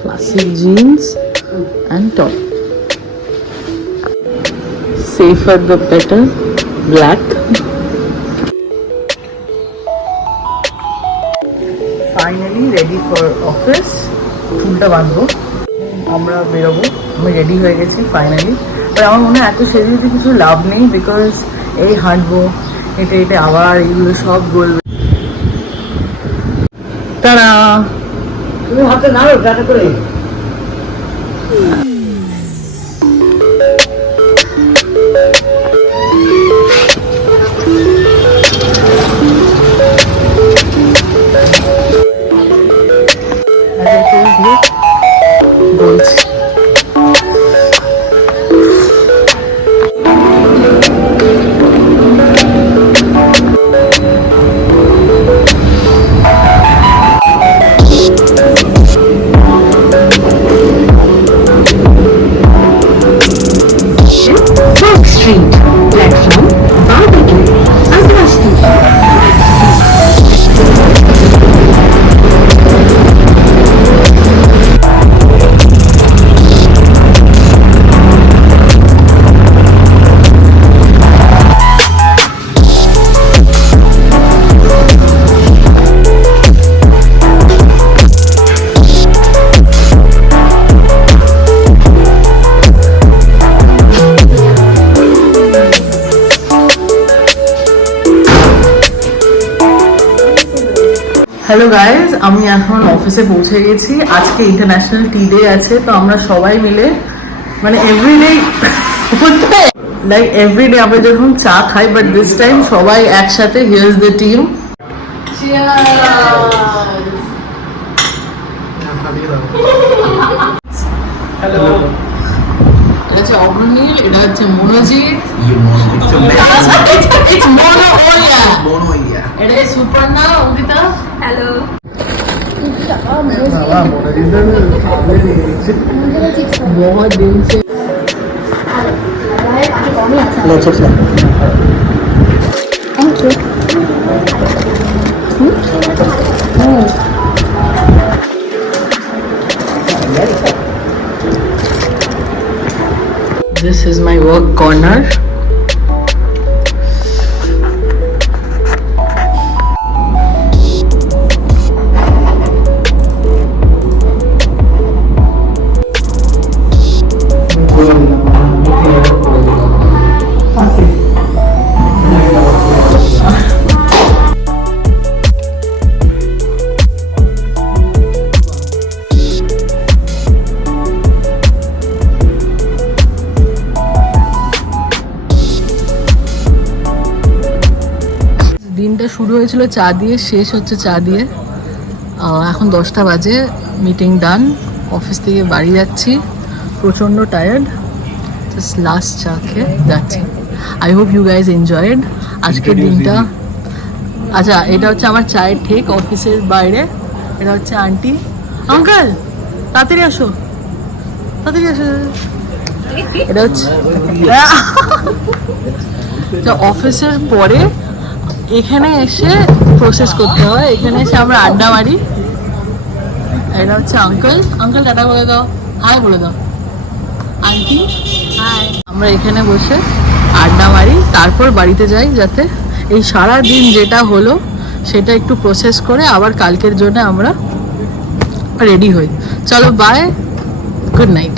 classic jeans and top. Safer the better. Black. Finally ready for office. চুলটা বাঁধবো, আমরা বেরোবো। আমি রেডি হয়ে গেছি ফাইনালি। বাট আমার মনে হয় এত সেজে কিছু লাভ নেই, বিকজ এই হাঁটবো, হেঁটে হেঁটে আবার এইগুলো সব বলবে। তারা তুমি হাতে নাড়ো টাটা করে। বলছি হ্যালো গাইজ, আমি এখন অফিসে পৌঁছে গেছি। আজকে ইন্টারন্যাশনাল টি ডে আছে, তো আমরা সবাই মিলে মানে এভরিডে আমরা যখন চা খাই, বাট দিস টাইম সবাই একসাথে। Here's the team. হ্যালো, এটা হচ্ছে অগ্রনীল, এটা হচ্ছে মনোজিৎ, এটা সুপর্ণা, অঙ্কিতা। হ্যালো। बहुत दिन से This is my work corner. দিনটা শুরু হয়েছিল চা দিয়ে, শেষ হচ্ছে চা দিয়ে। এখন 10টা বাজে, মিটিং ডান, অফিস থেকে বাড়ি যাচ্ছি, প্রচণ্ড টায়ার্ড, জাস্ট লাস্ট চা খেয়ে যাচ্ছি। I hope you guys enjoyed আজকের দিনটা। আচ্ছা, এটা হচ্ছে আমার চায়ের ঠিক অফিসের বাইরে। এটা হচ্ছে আন্টি। আঙ্কেল তাড়াতাড়ি আসো, তাড়াতাড়ি আসো। এটা হচ্ছে অফিসের পরে এখানে এসে প্রসেস করতে হয়, এখানে এসে আমরা আড্ডা মারি। এটা হচ্ছে আঙ্কেল। আঙ্কেল টাটা বলে দাও, হাই বলে দাও। Auntie hi. আমরা এখানে বসে আড্ডা মারি, তারপর বাড়িতে যাই, যাতে এই সারা দিন যেটা হলো সেটা একটু প্রসেস করে আবার কালকের জন্য আমরা রেডি হই। চলো বাই, গুড নাইট।